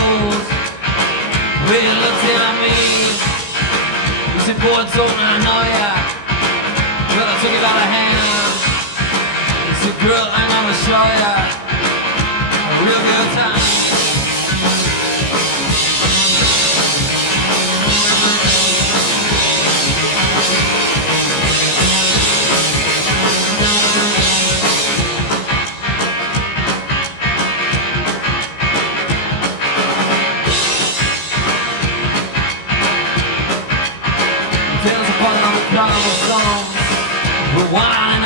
Monroes. Well, you looked in at me. You said, boy, don't I know ya? Well, I took you by the hand. You said, girl, I'm gonna show ya a real good time. Tales upon the carnival songs. We're wine